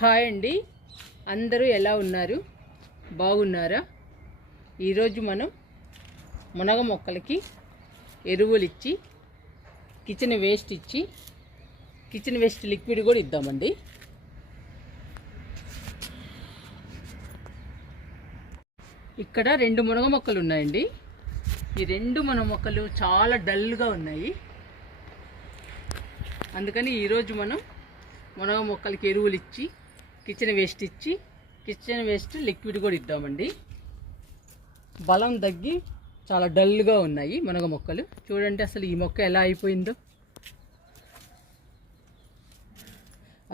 Hi అండి, అందరూ ఎలా ఉన్నారు? బాగున్నారా? ఈరోజు మనం మునగ మొక్కలకి ఎరువులు ఇచ్చి కిచెన్ వేస్ట్ లిక్విడ్ కూడా ఇద్దామండి. ఇక్కడ 2 మునగ మొక్కలు ఉన్నాయండి. ఈ 2 మునగ మొక్కలు చాలా డల్గా ఉన్నాయి. అందుకని ఈరోజు మనం మునగ మొక్కలకి ఎరువులు ఇచ్చి కిచెన్ వేస్ట్ లిక్విడ్ కూడా ఇద్దామండి. బలం తగ్గి చాలా డల్గా ఉన్నాయి మునగ మొక్కలు. చూడండి అసలు ఈ మొక్క ఎలా అయిపోయిందో.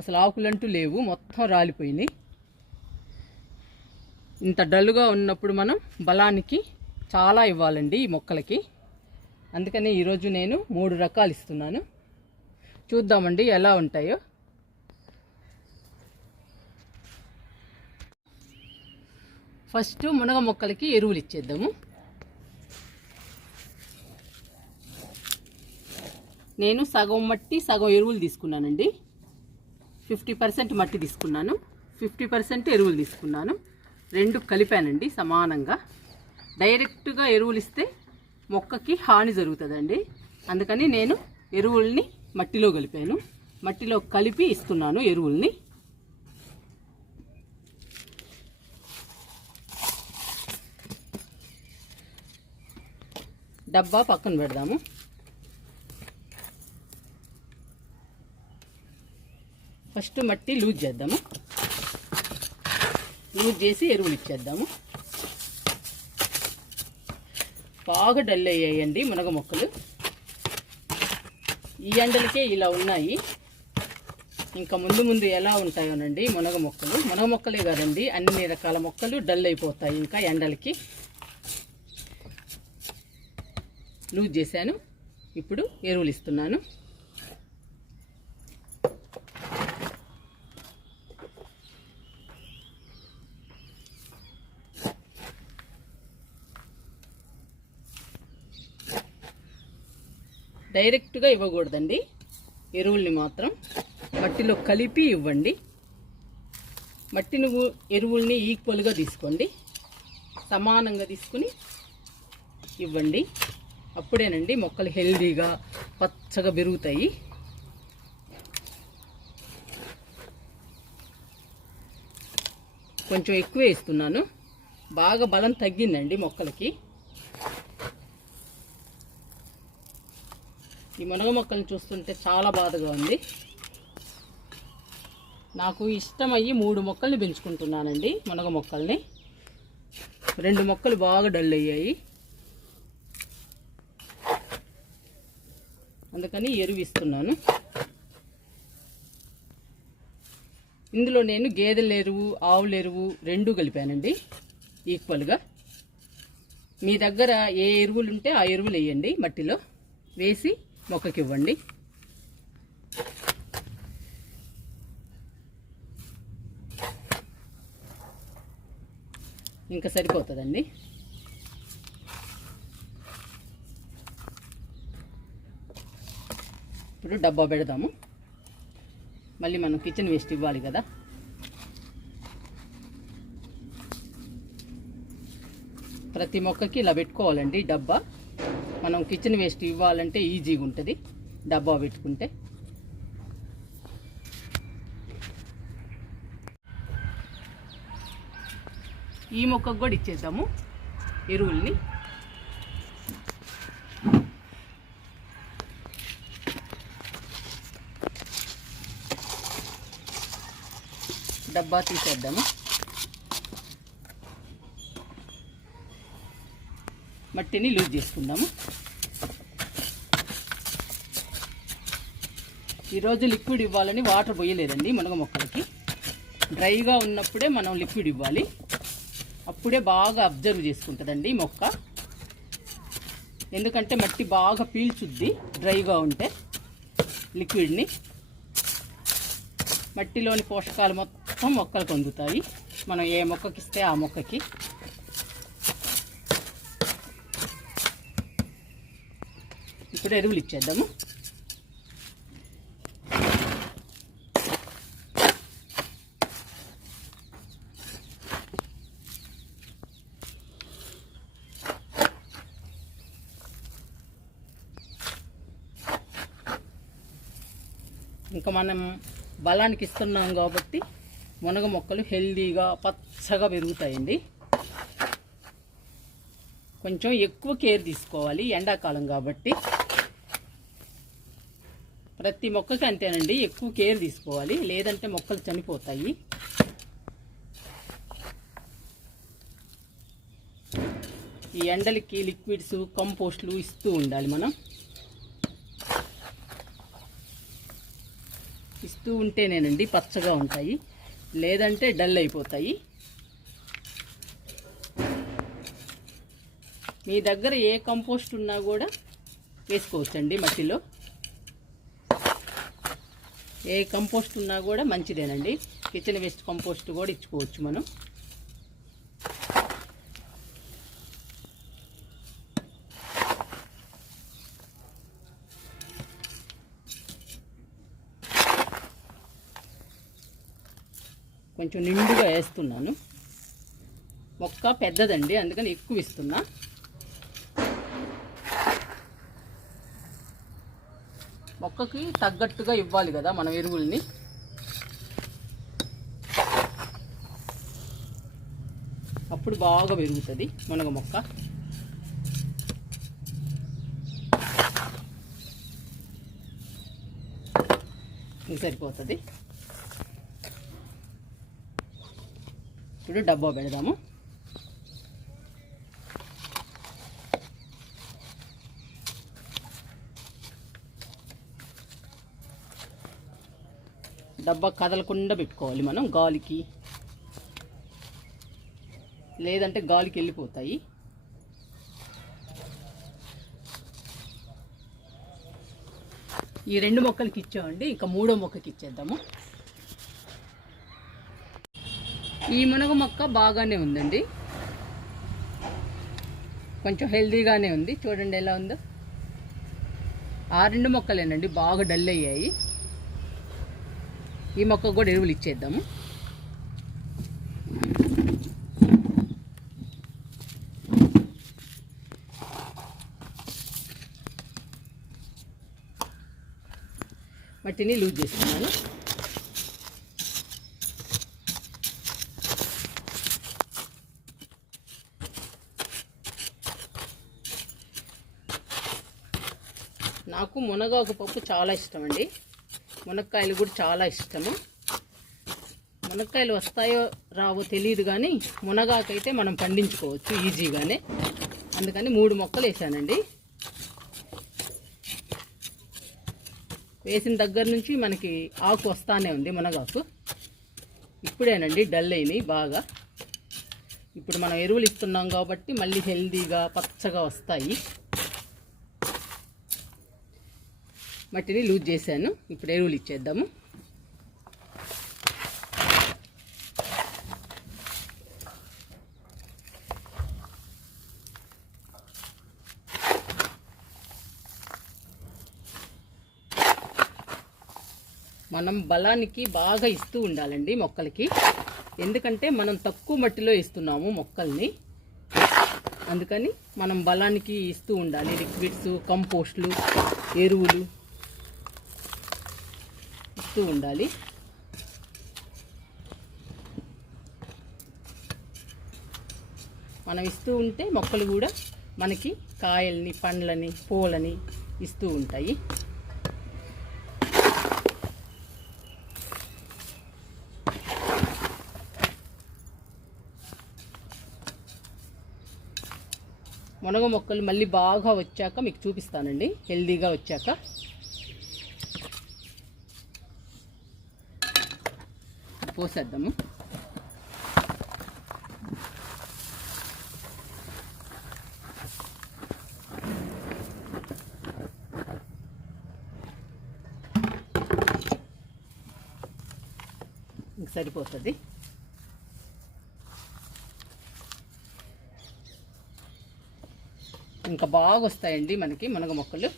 అసలు ఆకులంటూ లేవు, మొత్తం రాలిపోయినాయి. ఇంత డల్గా ఉన్నప్పుడు మనం బలానికి చాలా ఇవ్వాలండి ఈ మొక్కలకి. అందుకని ఈరోజు నేను 3 రకాలు ఇస్తున్నాను. చూద్దామండి ఎలా ఉంటాయో. ఫస్ట్ మునగ మొక్కలకి ఎరువులు ఇచ్చేద్దాము. నేను సగం మట్టి సగం ఎరువులు తీసుకున్నానండి. 50% మట్టి తీసుకున్నాను, 50% ఎరువులు తీసుకున్నాను. 2 కలిపానండి సమానంగా. డైరెక్ట్గా ఎరువులు ఇస్తే మొక్కకి హాని జరుగుతుందండి. అందుకని నేను ఎరువుల్ని మట్టిలో కలిపాను. మట్టిలో కలిపి ఇస్తున్నాను ఎరువుల్ని. డబ్బా పక్కన పెడదాము. ఫస్ట్ మట్టి లూజ్ చేద్దాము. లూజ్ చేసి ఎరువులు ఇచ్చేద్దాము. బాగా డల్ అయ్యాయండి మునగ మొక్కలు. ఈ ఎండలకే ఇలా ఉన్నాయి. ఇంకా ముందు ఎలా ఉంటాయోనండి మునగ మొక్కలే కాదండి, అన్ని రకాల మొక్కలు డల్ అయిపోతాయి ఇంకా ఎండలకి. లూజ్ చేశాను. ఇప్పుడు ఎరువులు ఇస్తున్నాను. డైరెక్ట్గా ఇవ్వకూడదండి, ఎరువుల్ని మాత్రం మట్టిలో కలిపి ఇవ్వండి. మట్టిని ఎరువుల్ని ఈక్వల్గా తీసుకోండి, సమానంగా తీసుకుని ఇవ్వండి. అప్పుడేనండి మొక్కలు హెల్దీగా పచ్చగా పెరుగుతాయి. కొంచెం ఎక్కువే ఇస్తున్నాను, బాగా బలం తగ్గిందండి మొక్కలకి. ఈ మునగ మొక్కలను చూస్తుంటే చాలా బాధగా ఉంది. నాకు ఇష్టమయ్యి 3 మొక్కల్ని పెంచుకుంటున్నానండి మునగ మొక్కల్ని. 2 మొక్కలు బాగా డల్ అయ్యాయి. అందుకని ఎరువు ఇస్తున్నాను. ఇందులో నేను గేదెల ఎరువు, ఆవుల ఎరువు 2 కలిపానండి ఈక్వల్గా. మీ దగ్గర ఏ ఎరువులు ఉంటే ఆ ఎరువులు వేయండి. మట్టిలో వేసి మొక్కకి ఇవ్వండి. ఇంకా సరిపోతుందండి. ఇప్పుడు డబ్బా పెడదాము. మళ్ళీ మనం కిచెన్ వేస్ట్ ఇవ్వాలి కదా. ప్రతి మొక్కకి ఇలా పెట్టుకోవాలండి డబ్బా. మనం కిచెన్ వేస్ట్ ఇవ్వాలంటే ఈజీగా ఉంటుంది డబ్బా పెట్టుకుంటే. ఈ మొక్కకు కూడా ఇచ్చేద్దాము ఎరువుల్ని. డబ్బా తీసేద్దాము. మట్టిని లూజ్ చేసుకుందాము. ఈరోజు లిక్విడ్ ఇవ్వాలని వాటర్ పోయలేదండి మునగ మొక్కలకి. డ్రైగా ఉన్నప్పుడే మనం లిక్విడ్ ఇవ్వాలి. అప్పుడే బాగా అబ్జర్వ్ చేసుకుంటుందండి మొక్క. ఎందుకంటే మట్టి బాగా పీల్చుద్ది డ్రైగా ఉంటే లిక్విడ్ని. మట్టిలోని పోషకాలు మొత్తం మొక్కలకు అందుతాయి, మనం ఏ మొక్కకి ఇస్తే ఆ మొక్కకి. ఇప్పుడు ఎరువులు ఇచ్చేద్దాము. ఇంకా మనం బలానికి ఇస్తున్నాం కాబట్టి మునగ మొక్కలు హెల్దీగా పచ్చగా పెరుగుతాయండి. కొంచెం ఎక్కువ కేర్ తీసుకోవాలి, ఎండాకాలం కాబట్టి. ప్రతి మొక్కకి అంతేనండి, ఎక్కువ కేర్ తీసుకోవాలి, లేదంటే మొక్కలు చనిపోతాయి. ఈ ఎండలకి లిక్విడ్స్, కంపోస్ట్లు ఇస్తూ ఉండాలి. మనం ఇస్తూ ఉంటేనేనండి పచ్చగా ఉంటాయి, లేదంటే డల్ అయిపోతాయి. మీ దగ్గర ఏ కంపోస్ట్ ఉన్నా కూడా వేసుకోవచ్చండి. మట్టిలో ఏ కంపోస్ట్ ఉన్నా కూడా మంచిదేనండి. కిచెన్ వేస్ట్ కంపోస్ట్ కూడా ఇచ్చుకోవచ్చు మనం. కొంచెం నిండుగా వేస్తున్నాను. మొక్క పెద్దదండి, అందుకని ఎక్కువ ఇస్తున్నా. మొక్కకి తగ్గట్టుగా ఇవ్వాలి కదా మనం ఎరువుల్ని. అప్పుడు బాగా పెరుగుతుంది మునగ మొక్క. ఇది సరిపోతుంది. ఇప్పుడు డబ్బా పెడదాము. డబ్బా కదలకుండా పెట్టుకోవాలి మనం, గాలికి, లేదంటే గాలికి వెళ్ళిపోతాయి. ఈ 2 మొక్కలకి ఇచ్చామండి, ఇంకా 3వ మొక్కకి ఇచ్చేద్దాము. ఈ మునగ మొక్క బాగానే ఉందండి, కొంచెం హెల్దీగానే ఉంది. చూడండి ఎలా ఉందో. ఆ 2 మొక్కలేనండి బాగా డల్ అయ్యాయి. ఈ మొక్క కూడా ఎరువులు ఇచ్చేద్దాము. మట్టిని లూజ్ చేస్తున్నాను. నాకు మునగాకు పప్పు చాలా ఇష్టం అండి. మునక్కాయలు కూడా చాలా ఇష్టము. మునక్కాయలు వస్తాయో రావో తెలియదు, కానీ మునగాకు అయితే మనం పండించుకోవచ్చు ఈజీగానే. అందుకని 3 మొక్కలు వేసానండి. వేసిన దగ్గర నుంచి మనకి ఆకు వస్తానే ఉంది మునగాకు. ఇప్పుడేనండి డల్ అయినాయి బాగా. ఇప్పుడు మనం ఎరువులు ఇస్తున్నాం కాబట్టి మళ్ళీ హెల్దీగా పచ్చగా వస్తాయి. మట్టిని లూజ్ చేశాను. ఇప్పుడు ఎరువులు ఇచ్చేద్దాము. మనం బలానికి బాగా ఇస్తూ ఉండాలండి మొక్కలకి. ఎందుకంటే మనం తక్కువ మట్టిలో ఇస్తున్నాము మొక్కల్ని, అందుకని మనం బలానికి ఇస్తూ ఉండాలి. లిక్విడ్స్, కంపోస్ట్లు, ఎరువులు ఇస్తూ ఉండాలి. మనం ఇస్తూ ఉంటే మొక్కలు కూడా మనకి కాయల్ని, పండ్లని, పూలని ఇస్తూ ఉంటాయి. మునగ మొక్కలు మళ్ళీ బాగా వచ్చాక మీకు చూపిస్తానండి, హెల్దీగా వచ్చాక. పోసేద్దాము. సరిపోతుంది. ఇంకా బాగా వస్తాయండి మనకి మునగ మొక్కలు.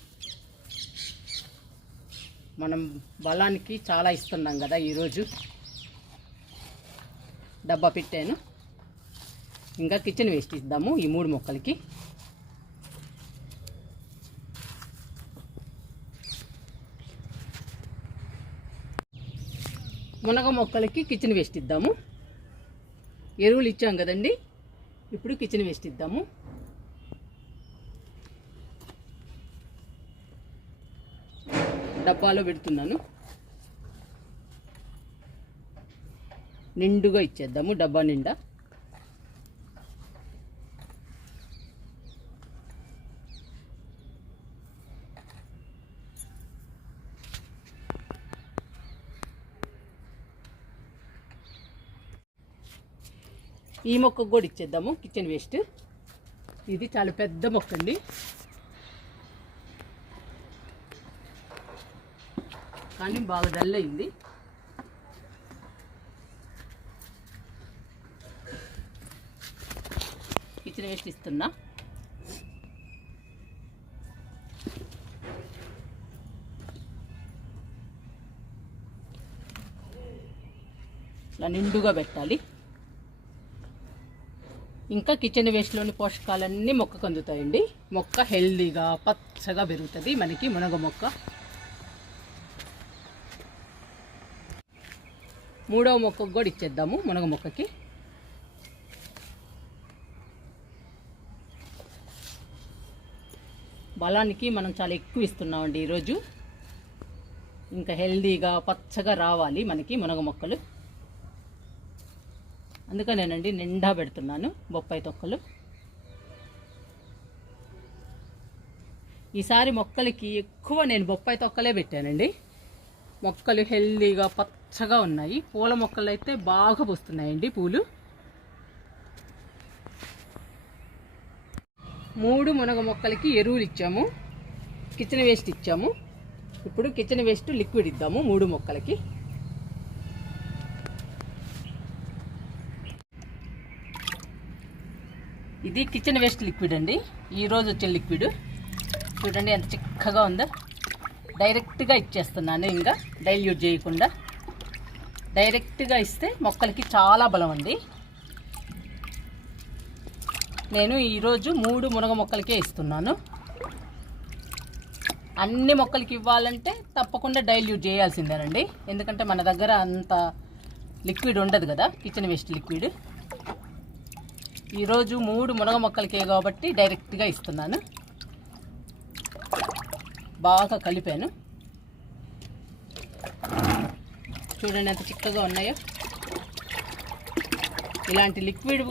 మనం బలానికి చాలా ఇస్తున్నాం కదా. ఈరోజు డబ్బా పెట్టాను. ఇంకా కిచెన్ వేస్ట్ ఇద్దాము ఈ 3 మొక్కలకి. మునగ మొక్కలకి కిచెన్ వేస్ట్ ఇద్దాము. ఎరువులు ఇచ్చాం కదండి, ఇప్పుడు కిచెన్ వేస్ట్ ఇద్దాము. డబ్బాలో పెడుతున్నాను. నిండుగా ఇచ్చేద్దాము, డబ్బా నిండా. ఈ మొక్కకు కూడా ఇచ్చేద్దాము కిచెన్ వేస్ట్. ఇది చాలా పెద్ద మొక్క అండి. కానీ బాగా డల్ అయింది. కిచెన్ వేస్ట్ ఇస్తున్నా. ఇలా నిండుగా పెట్టాలి. ఇంకా కిచెన్ వేస్ట్లోని పోషకాలన్నీ మొక్కకు అందుతాయండి. మొక్క హెల్దీగా పచ్చగా పెరుగుతుంది మనకి మునగ మొక్క. మూడవ మొక్కకు కూడా ఇచ్చేద్దాము మునగ మొక్కకి. బలానికి మనం చాలా ఎక్కువ ఇస్తున్నామండి ఈరోజు. ఇంకా హెల్దీగా పచ్చగా రావాలి మనకి మునగ మొక్కలు. అందుకనేనండి నిండా పెడుతున్నాను బొప్పాయి తొక్కలు. ఈసారి మొక్కలకి ఎక్కువ నేను బొప్పాయి తొక్కలే పెట్టానండి. మొక్కలు హెల్దీగా పచ్చగా ఉన్నాయి. పూల మొక్కలు అయితే బాగా పూస్తున్నాయండి పూలు. 3 మునగ మొక్కలకి ఎరువులు ఇచ్చాము, కిచెన్ వేస్ట్ ఇచ్చాము. ఇప్పుడు కిచెన్ వేస్ట్ లిక్విడ్ ఇద్దాము 3 మొక్కలకి. ఇది కిచెన్ వేస్ట్ లిక్విడ్ అండి, ఈరోజు వచ్చే లిక్విడ్. చూడండి ఎంత చిక్కగా ఉందో. డైరెక్ట్గా ఇచ్చేస్తున్నాను, ఇంకా డైల్యూట్ చేయకుండా. డైరెక్ట్గా ఇస్తే మొక్కలకి చాలా బలం అండి. నేను ఈరోజు 3 మునగ మొక్కలకే ఇస్తున్నాను. అన్ని మొక్కలకి ఇవ్వాలంటే తప్పకుండా డైల్యూట్ చేయాల్సిందేనండి, ఎందుకంటే మన దగ్గర అంత లిక్విడ్ ఉండదు కదా, కిచెన్ వేస్ట్ లిక్విడ్. ఈరోజు 3 మునగ మొక్కలకే కాబట్టి డైరెక్ట్గా ఇస్తున్నాను. బాగా కలిపాను. చూడండి ఎంత చిక్కగా ఉన్నాయో. ఇలాంటి లిక్విడ్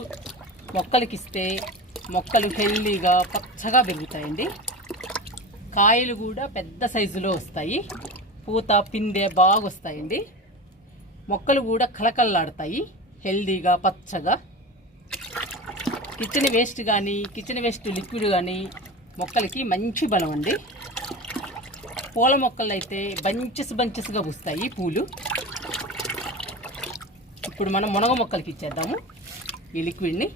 మొక్కలకి ఇస్తే మొక్కలు హెల్దీగా పచ్చగా పెరుగుతాయండి. కాయలు కూడా పెద్ద సైజులో వస్తాయి. పూత పిందె బాగా వస్తాయండి. మొక్కలు కూడా కలకల్లాడతాయి హెల్దీగా పచ్చగా. కిచెన్ వేస్ట్ కానీ కిచెన్ వేస్ట్ లిక్విడ్ కానీ మొక్కలకి మంచి బలం అండి. పూల మొక్కలు అయితే బంచెస్గా పూస్తాయి పూలు. ఇప్పుడు మనం మునగ మొక్కలకి ఇచ్చేద్దాము ఈ లిక్విడ్ని.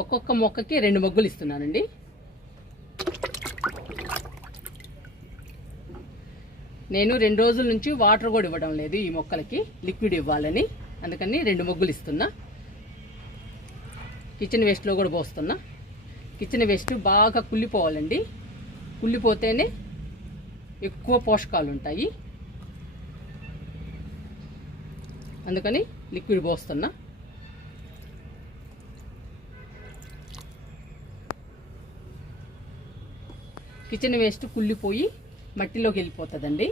ఒక్కొక్క మొక్కకి 2 మొగ్గులు ఇస్తున్నానండి. నేను 2 రోజుల నుంచి వాటర్ కూడా ఇవ్వడం లేదు ఈ మొక్కలకి, లిక్విడ్ ఇవ్వాలని. అందుకని 2 మొగ్గులు ఇస్తున్నా. కిచెన్ వేస్ట్లో కూడా పోస్తున్నా. కిచెన్ వేస్ట్ బాగా కుళ్ళిపోవాలండి. కుళ్ళిపోతేనే ఎక్కువ పోషకాలు ఉంటాయి. అందుకని లిక్విడ్ పోస్తున్నా. కిచెన్ వేస్ట్ కుళ్ళిపోయి మట్టిలోకి వెళ్ళిపోతుందండి.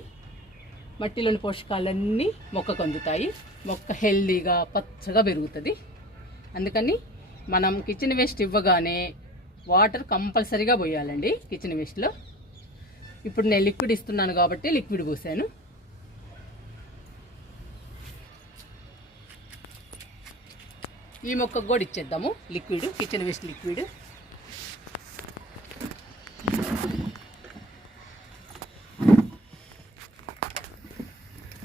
మట్టిలోని పోషకాలన్నీ మొక్కకు అందుతాయి. మొక్క హెల్దీగా పచ్చగా పెరుగుతుంది. అందుకని మనం కిచెన్ వేస్ట్ ఇవ్వగానే వాటర్ కంపల్సరీగా పోయాలండి కిచెన్ వేస్ట్లో. ఇప్పుడు నేను లిక్విడ్ ఇస్తున్నాను కాబట్టి లిక్విడ్ పోసాను. ఈ మొక్కకు కూడా ఇచ్చేద్దాము లిక్విడ్, కిచెన్ వేస్ట్ లిక్విడ్.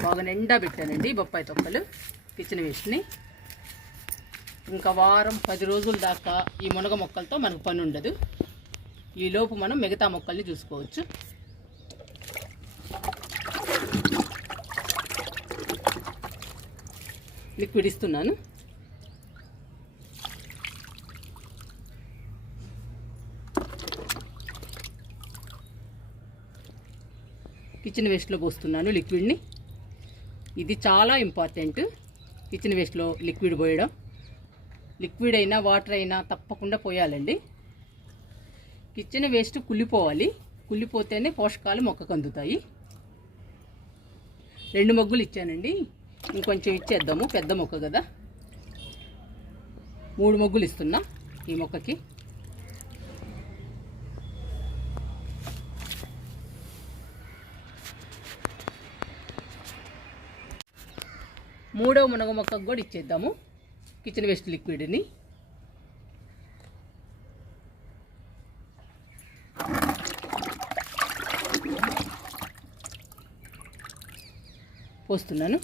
బాగా నిండా పెట్టానండి బొప్పాయి తొక్కలు కిచెన్ వేస్ట్ని. ఇంకా వారం 10 రోజుల దాకా ఈ మునగ మొక్కలతో మనకు పని ఉండదు. ఈలోపు మనం మిగతా మొక్కల్ని చూసుకోవచ్చు. లిక్విడ్ ఇస్తున్నాను. కిచెన్ వేస్ట్లో పోస్తున్నాను లిక్విడ్ని. ఇది చాలా ఇంపార్టెంట్, కిచెన్ వేస్ట్లో లిక్విడ్ పోయడం. లిక్విడ్ అయినా వాటర్ అయినా తప్పకుండా పోయాలండి. కిచెన్ వేస్ట్ కుళ్ళిపోవాలి, కుళ్ళిపోతేనే పోషకాలు మొక్కకు అందుతాయి. 2 మొగ్గులు ఇచ్చానండి, ఇంకొంచెం ఇచ్చేద్దాము, పెద్ద మొక్క కదా. 3 మొగ్గులు ఇస్తున్నా ఈ మొక్కకి. మూడవ మునగ మొక్కకు కూడా ఇచ్చేద్దాము కిచెన్ వేస్ట్ లిక్విడ్ని. పోస్తున్నాను.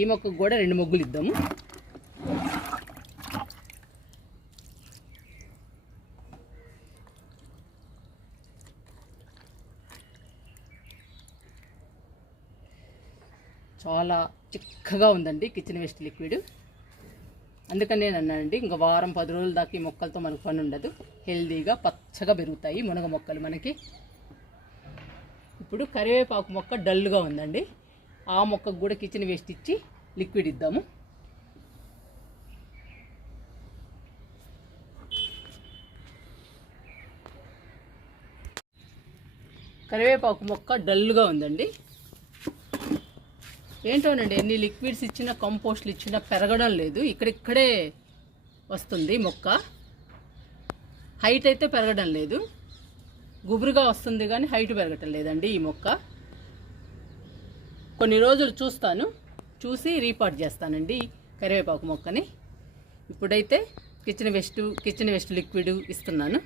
ఈ మొక్కకు కూడా 2 మొగ్గులు ఇద్దాము. చాలా చిక్కగా ఉందండి కిచెన్ వేస్ట్ లిక్విడ్. అందుకని నేను అన్నానండి, ఇంకా వారం 10 రోజుల దాకా ఈ మొక్కలతో మనకు పని ఉండదు, హెల్దీగా పచ్చగా పెరుగుతాయి మునగ మొక్కలు మనకి. ఇప్పుడు కరివేపాకు మొక్క డల్గా ఉందండి, ఆ మొక్కకు కూడా కిచెన్ వేస్ట్ ఇచ్చి లిక్విడ్ ఇద్దాము. కరివేపాకు మొక్క డల్గా ఉందండి. ఏంటోనండి, ఎన్ని లిక్విడ్స్ ఇచ్చినా కంపోస్ట్లు ఇచ్చినా పెరగడం లేదు. ఇక్కడిక్కడే వస్తుంది మొక్క, హైట్ అయితే పెరగడం లేదు. గుబురుగా వస్తుంది కానీ హైట్ పెరగటం లేదండి ఈ మొక్క. కొన్ని రోజులు చూసి రీపాట్ చేస్తానండి కరివేపాకు మొక్కని. ఇప్పుడైతే కిచెన్ వేస్ట్ లిక్విడ్ ఇస్తున్నాను.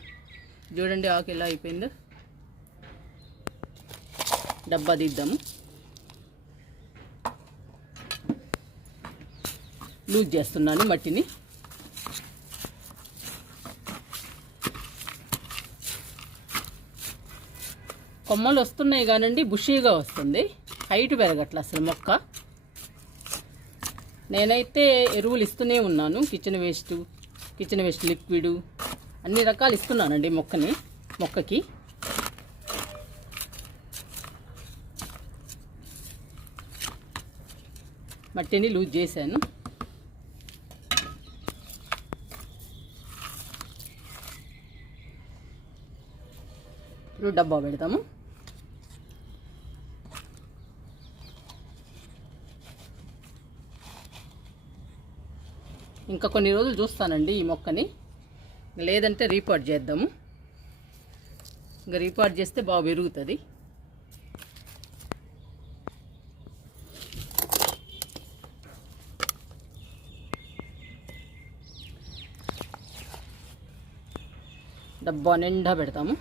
చూడండి ఆకు ఎలా అయిపోయిందో. డబ్బా తీద్దాము. లూజ్ చేస్తున్నాను మట్టిని. కొమ్మలు వస్తున్నాయి కానండి బుషీగా వస్తుంది, హైట్ పెరగట్ల అసలు మొక్క. నేనైతే ఎరువులు ఇస్తూనే ఉన్నాను, కిచెన్ వేస్ట్ లిక్విడ్ అన్ని రకాలు ఇస్తున్నానండి మొక్కకి. మట్టిని లూజ్ చేశాను. ఇప్పుడు డబ్బా పెడతాము. ఇంకా కొన్ని రోజులు చూస్తానండి ఈ మొక్కని, లేదంటే రీపాట్ చేద్దాము. ఇంకా రీపాట్ చేస్తే బాగా పెరుగుతుంది. డబ్బా నిండా పెడతాము.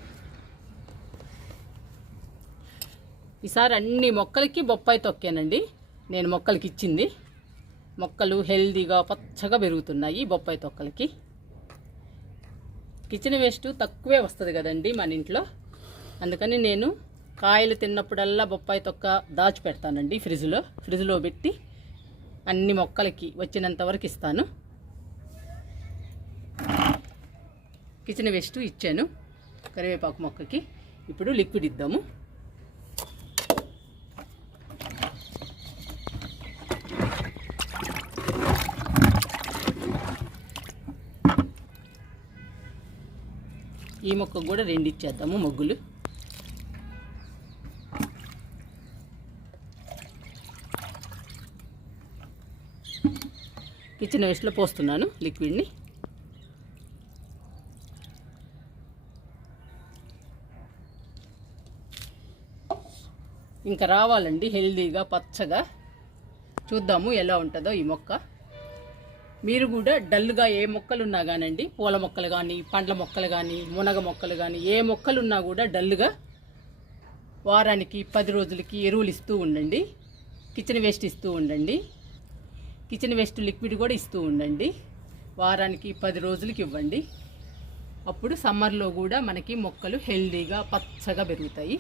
ఈసారి అన్ని మొక్కలకి బొప్పాయి తొక్కానండి నేను మొక్కలకి ఇచ్చింది. మొక్కలు హెల్దీగా పచ్చగా పెరుగుతున్నాయి బొప్పాయి తొక్కలకి. కిచెన్ వేస్ట్ తక్కువే వస్తుంది కదండి మన ఇంట్లో, అందుకని నేను కాయలు తిన్నప్పుడల్లా బొప్పాయి తొక్క దాచి పెడతానండి ఫ్రిడ్జ్లో పెట్టి అన్ని మొక్కలకి వచ్చినంత వరకు ఇస్తాను. కిచెన్ వేస్ట్ ఇచ్చాను కరివేపాకు మొక్కకి. ఇప్పుడు లిక్విడ్ ఇద్దాము. ఈ మొక్కకు కూడా 2 ఇచ్చేద్దాము మొగ్గులు. కిచెన్ వేస్ట్లో పోస్తున్నాను లిక్విడ్ని. ఇంకా రావాలండి హెల్దీగా పచ్చగా. చూద్దాము ఎలా ఉంటుందో ఈ మొక్క. మీరు కూడా డల్గా ఏ మొక్కలు ఉన్నా కానండి, పూల మొక్కలు కానీ, పండ్ల మొక్కలు కానీ, మునగ మొక్కలు కానీ, ఏ మొక్కలు ఉన్నా కూడా డల్గా వారానికి 10 రోజులకి ఎరువులు ఇస్తూ ఉండండి, కిచెన్ వేస్ట్ ఇస్తూ ఉండండి, కిచెన్ వేస్ట్ లిక్విడ్ కూడా ఇస్తూ ఉండండి. వారానికి 10 రోజులకి ఇవ్వండి. అప్పుడు సమ్మర్లో కూడా మనకి మొక్కలు హెల్దీగా పచ్చగా పెరుగుతాయి.